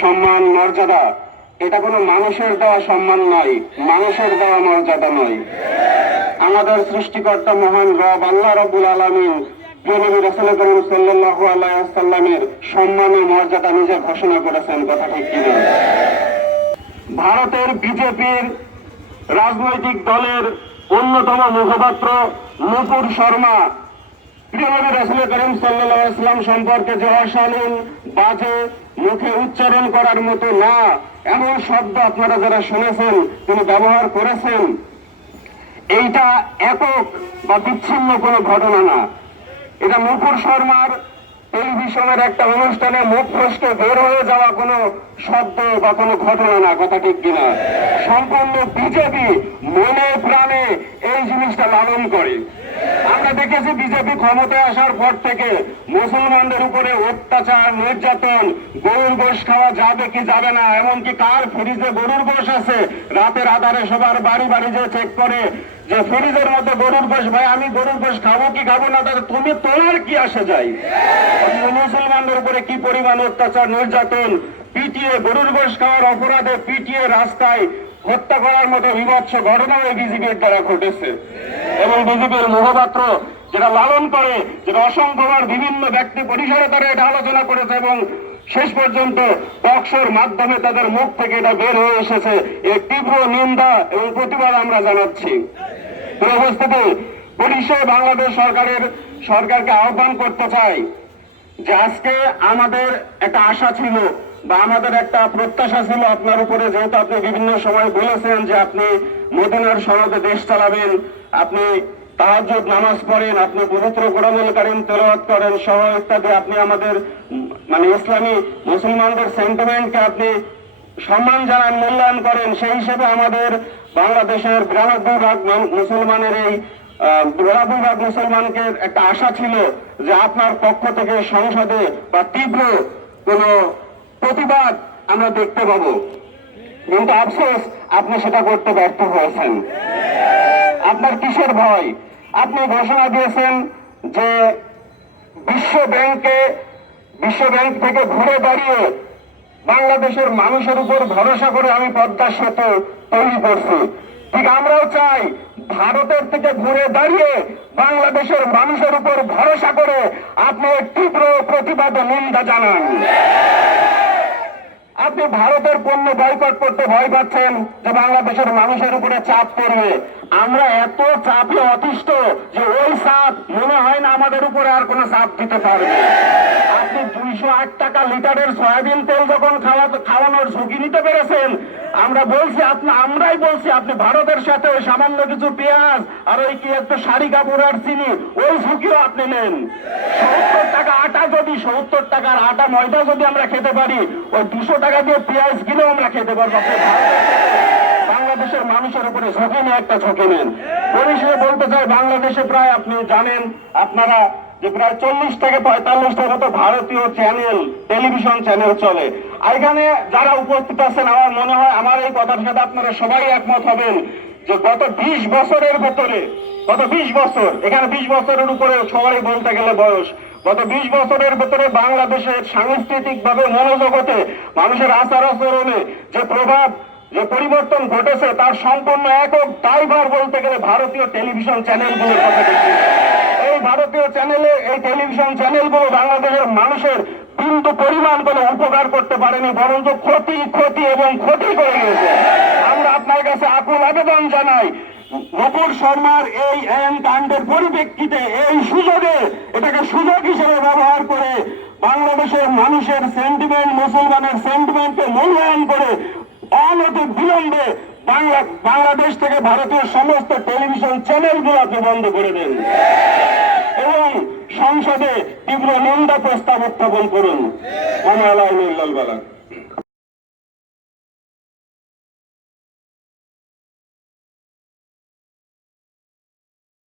সম্মান মর্যাদা এটা কোনো মানুষের দেওয়া সম্মান নয়, মানুষের দেওয়া মর্যাদা নয়। আমাদের সৃষ্টিকর্তা মহান রব আল্লাহ রাব্বুল আলামিন নবী রাসূল করিম সাল্লাল্লাহু আলাইহি ওয়াসাল্লামের সম্মান ও মর্যাদা নিজে ঘোষণা করেছেন, কথা ঠিক কিনা? ভারতের বিজেপির রাজনৈতিক দলের অন্যতম মুখপাত্র নুপুর শর্মা প্রিয় নবী রাসূল করিম সাল্লাল্লাহু আলাইহি ওয়াসাল্লাম সম্পর্কে যে অশালীন বাজে মুখে উচ্চারণ করার মতো না এমন শব্দ আপনারা যারা শুনেছেন তিনি ব্যবহার করেছেন, এইটা একক বা বিচ্ছিন্ন কোনো ঘটনা না। এটা নুপুর শর্মার টেলিভিশনের একটা অনুষ্ঠানে মুখ ফসকে বের হয়ে যাওয়া কোনো শব্দ বা কোনো ঘটনা না, কথা ঠিক কিনা? সম্পূর্ণ বিজেপি মনে প্রাণে এই জিনিসটা লালন করে। আমরা দেখেছি বিজেপি ক্ষমতায় আসার পর থেকে মুসলমানদের উপরে অত্যাচার, নির্যাতন, গরুর গোশ খাওয়া যাবে কি যাবে না, এমনকি কার ফ্রিজে গরুর গোশ আছে রাতের আধারে সবার বাড়ি বাড়ি যে চেক করে যে ফ্রিজের মধ্যে গরুর গোশ, ভাই আমি গরুর গোশ খাবো কি খাবো না তুমি তোমার কি আসে যায়। মুসলমানদের উপরে কি পরিমাণ অত্যাচার, নির্যাতন, পিটিয়ে গরুর গোশ খাওয়ার অপরাধে পিটিয়ে রাস্তায় হত্যা করার মতো বিভৎস ঘটনা ওই বিজেপির দ্বারা ঘটেছে। এবং বিজেপির মুখপাত্র যেটা লালন করে, যেটা অসংখ্যবার বিভিন্ন ব্যক্তি পরিসরে তারা এটা আলোচনা করেছে এবং শেষ পর্যন্ত টকশোর মাধ্যমে তাদের মুখ থেকে এটা বের হয়ে এসেছে। এর তীব্র নিন্দা এবং প্রতিবাদ আমরা জানাচ্ছি। উপস্থিতি পরিষে বাংলাদেশ সরকারকে আহ্বান করতে চাই যে আজকে আমাদের একটা আশা ছিল বা আমাদের একটা প্রত্যাশা ছিল আপনার উপরে, যেহেতু আপনি বিভিন্ন সময় বলেছেন যে আপনি মদিনার সনদে দেশ চালাবেন, আপনি তাহাজ্জুদ নামাজ পড়েন, আপনি পবিত্র কোরআনুল কারীম তেলাওয়াত করেন সহ ইত্যাদি, আপনি আমাদের ইসলামী মুসলমানদের সেন্টিমেন্টকে আপনি সম্মান জানান, মূল্যায়ন করেন। সেই হিসেবে আমাদের বাংলাদেশের 92 ভাগ মুসলমানের এই 92 ভাগ মুসলমানকে একটা আশা ছিল যে আপনার পক্ষ থেকে সংসদে বা তীব্র কোন প্রতিবাদ আমরা দেখতে পাবো, কিন্তু আফসোস আপনি সেটা করতে ব্যর্থ হয়েছেন। আপনার কিসের ভয়? আপনি ঘোষণা দিয়েছেন যে বিশ্ব ব্যাংক থেকে ঘুরে দাঁড়িয়ে বাংলাদেশের মানুষের উপর ভরসা করে আমি পদ্মা সেতু তৈরি করছি। ঠিক আমরাও চাই ভারতের থেকে ঘুরে দাঁড়িয়ে বাংলাদেশের মানুষের উপর ভরসা করে আপনি তীব্র প্রতিবাদ ও নিন্দা জানান। আপনি ভারতের পণ্য বয়কট করতে ভয় পাচ্ছেন যে বাংলাদেশের মানুষের উপরে চাপ পড়বে। আমরা এত চাপে অতিষ্ঠ যে ওই চাপ মনে হয় না আমাদের উপরে আর কোনো চাপ দিতে পারবে। আপনি 208 টাকা লিটারের সয়াবিন তেল যখন খাওয়ানোর ঝুঁকি নিতে পেরেছেন, আমরাই বলছি আপনি ভারতের সাথে ওই সামান্য কিছু পেঁয়াজ আর ওই কি একটু শাড়ি কাপড় আর চিনি ওই ঝুঁকিও আপনি নেন। 70 টাকার আটা ময়দা যদি আমরা খেতে পারি, ওই 200 টাকা দিয়ে পেঁয়াজ কিনেও আমরা খেতে পারবো। বাংলাদেশের মানুষের উপরে ঝুঁকি নিয়ে একটা ঝুঁকি নেন। পরিশেষে বলতে চাই, বাংলাদেশে প্রায় আপনি জানেন আপনারা যে প্রায় 40 থেকে 45টার মতো ভারতীয় চ্যানেল, টেলিভিশন চ্যানেল চলে। এখানে যারা উপস্থিত আছেন আমার মনে হয় আমার এই কথার সাথে আপনারা সবাই একমত হবেন যে গত 20 বছরের ভেতরে, গত 20 বছর, এখানে 20 বছরের উপরে সবাই বলতে গেলে বয়স, গত 20 বছরের ভেতরে বাংলাদেশের সাংস্কৃতিক ভাবে মনোজগতে মানুষের আচার আচরণে যে প্রভাব, যে পরিবর্তন ঘটেছে তার সম্পূর্ণ একক দায়ভার বলতে গেলে ভারতীয় টেলিভিশন চ্যানেলগুলোর কথা দেখি। এই ভারতীয় চ্যানেলে, এই টেলিভিশন চ্যানেলগুলো বাংলাদেশের মানুষের বিন্দু পরিমাণ কোনো উপকার করতে পারেনি, বরঞ্চ ক্ষতি এবং ক্ষতি করে গেছে। আমরা আপনার কাছে আকুল আবেদন জানাই, নুপুর শর্মার এই কাণ্ডের পরিপ্রেক্ষিতে এই সুযোগে, এটাকে সুযোগ হিসেবে ব্যবহার করে বাংলাদেশের মানুষের সেন্টিমেন্ট, মুসলমানের সেন্টিমেন্টকে মূল্যায়ন করে অনধিক বিলম্বে বাংলাদেশ থেকে ভারতীয় সমস্ত টেলিভিশন চ্যানেলগুলো আপনি বন্ধ করে দেন এবং সংসদে তীব্র নিন্দা প্রস্তাব উত্থাপন করুন।